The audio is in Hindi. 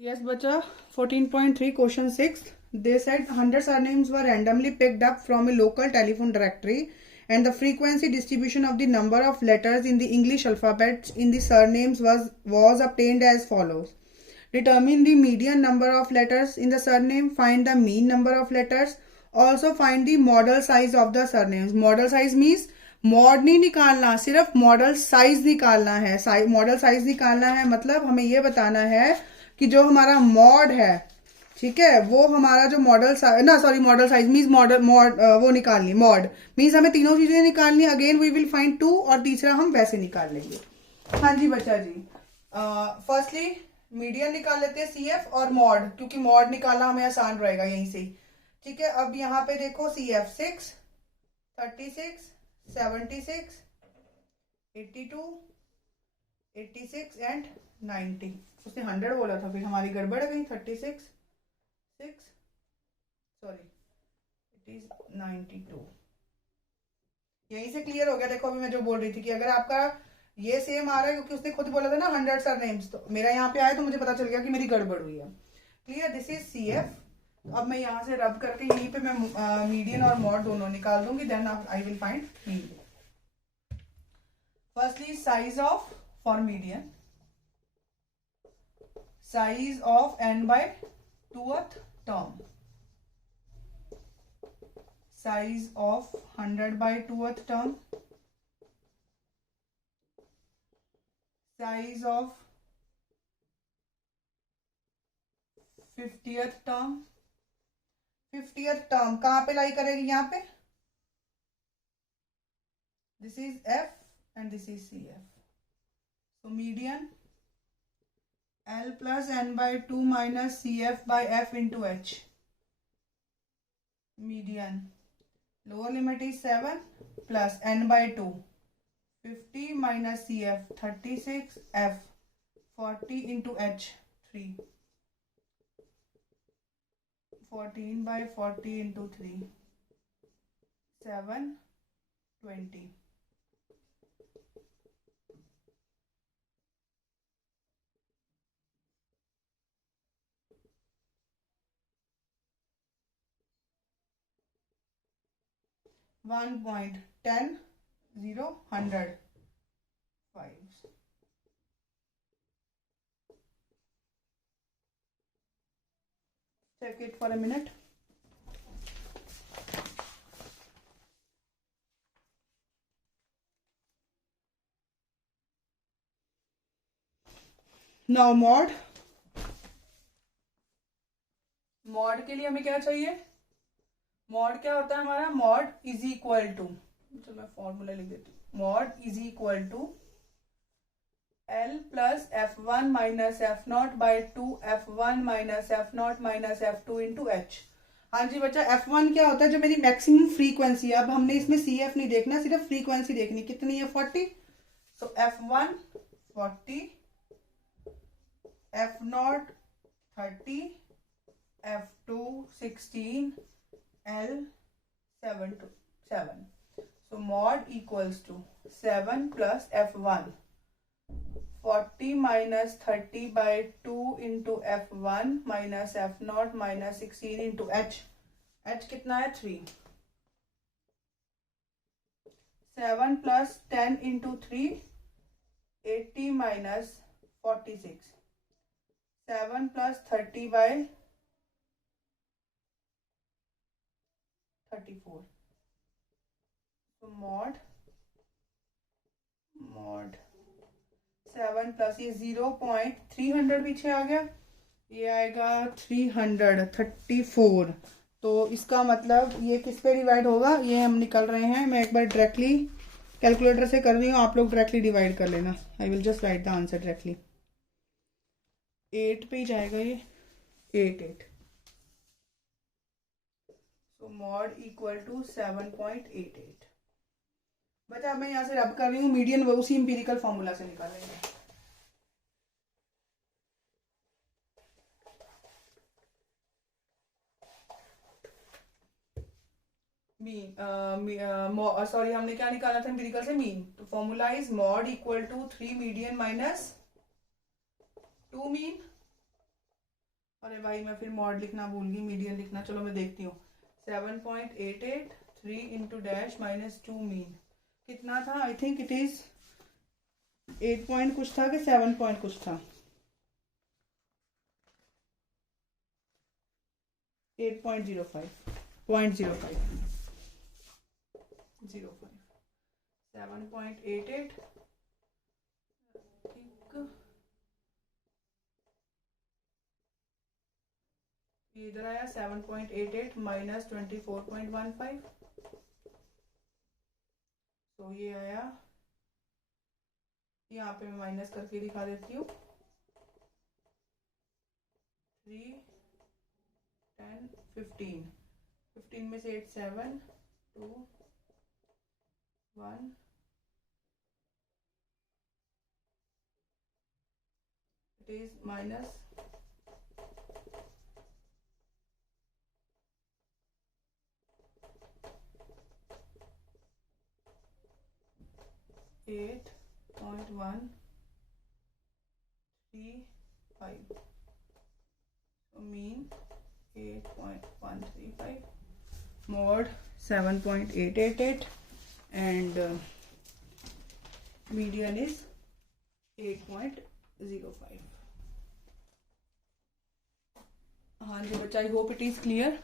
Yes, bacha. 14.3 question 6. They said 100 surnames were randomly picked up from a local telephone directory and the frequency distribution of the number of letters in the English alphabet in the surnames was obtained as follows. Determine the median number of letters in the surname. Find the mean number of letters. Also find the model size of the surnames. Model size means mod नहीं निकालना, सिर्फ मॉडल साइज निकालना है। मॉडल साइज निकालना है मतलब हमें ये बताना है कि जो हमारा मॉड है, ठीक है, वो हमारा जो मॉडल मॉडल साइज मीन्स वो निकालनी, मॉड मीन्स हमें तीनों चीजें निकालनी। Again we will find two और तीसरा हम वैसे निकाल लेंगे। हाँ जी बच्चा जी, फर्स्टली मीडियन निकाल लेते हैं CF और मॉड, क्योंकि मॉड निकालना हमें आसान रहेगा यहीं से। ठीक है, अब यहाँ पे देखो CF 6, 36, 76, 82, 86 एंड 90। उसने 100 बोला था, फिर हमारी गड़बड़ गई। 36, 6, सॉरी इट इज 92। यहीं से क्लियर हो गया। देखो अभी मैं जो बोल रही थी कि अगर आपका ये सेम आ रहा है, क्योंकि उसने खुद बोला था ना 100 सरनेम्स, तो मेरा यहाँ पे आया तो मुझे पता चल गया कि मेरी गड़बड़ हुई है। Clear, this is CF। अब मैं यहाँ से रब करके यहीं पे मैं मीडियन और मॉड दोनों निकाल दूंगी, then I will find median. Firstly, size of for median, size of n by 2th term, size of 100 by 2th term, size of 50th term। 50th term कहाँ पे लाई करेगी? यहाँ पे। This is F and this is CF. So median L plus n by 2 minus CF by F into H. Median lower limit is 7 plus n by 2, 50 minus CF 36, F 40 into H 3, 14 by 40 into 3, 7, 20। 1.10, 0, 100, 5। Check it for a minute. Now mod के लिए हमें क्या चाहिए? मॉड क्या होता है हमारा? मॉड इज इक्वल टू, चलो मैं फॉर्मूला लिख देती हूँ। Mode is equal to L plus F1 minus F0 by 2 F1 minus F0 minus F2 into H। हाँ जी बच्चा, F1 क्या होता है? जो मेरी मैक्सिमम फ्रीक्वेंसी है। अब हमने इसमें CF नहीं देखना, सिर्फ फ्रीक्वेंसी देखनी। कितनी है? 40। सो F1 40, F0 30, F2 16, L 7 to 7. So mod equals to 7 plus F1, 40 minus 30 by 2 into F1 minus F0 minus 16 into H। H कितना है? 3। 7 plus 10 into 3, 80 minus 46। 7 plus 30 by 34। तो mod 7 प्लस ये 0.300 पीछे आ गया, ये आएगा 334। तो इसका मतलब ये किस पे डिवाइड होगा? ये हम निकल रहे हैं। मैं एक बार डायरेक्टली कैलकुलेटर से कर रही हूँ, आप लोग डायरेक्टली डिवाइड कर लेना। I will just right the answer directly. 8 पे ही जाएगा ये, 8। तो मॉड इक्वल टू 7.88। बच्चा मैं यहाँ से रब कर रही हूँ, मीडियन वो उसी इंपीरिकल फॉर्मूला से निकालेंगे। सॉरी हमने क्या निकाला था इंपीरिकल से? मीन। तो formula is mode equal to 3 median minus 2 mean अरे भाई मैं फिर मॉड लिखना भूल गई, मीडियन लिखना। चलो मैं देखती हूँ। 7.88 3 इंटू डैश -2 मीन कितना था? I think it is 8 point कुछ था कि 7 पॉइंट कुछ था। 8.05 7.88 इधर आया 7.88 माइनस 24.15, तो ये आया, यहाँ पे मैं माइनस करके दिखा देती हूँ। 3 10 15 15 में से 8 7 2 1 it is minus 8.135, so mean 8.135, mod 7.888 and median is 8.05. हाँ जी बच्चा, I hope it is clear.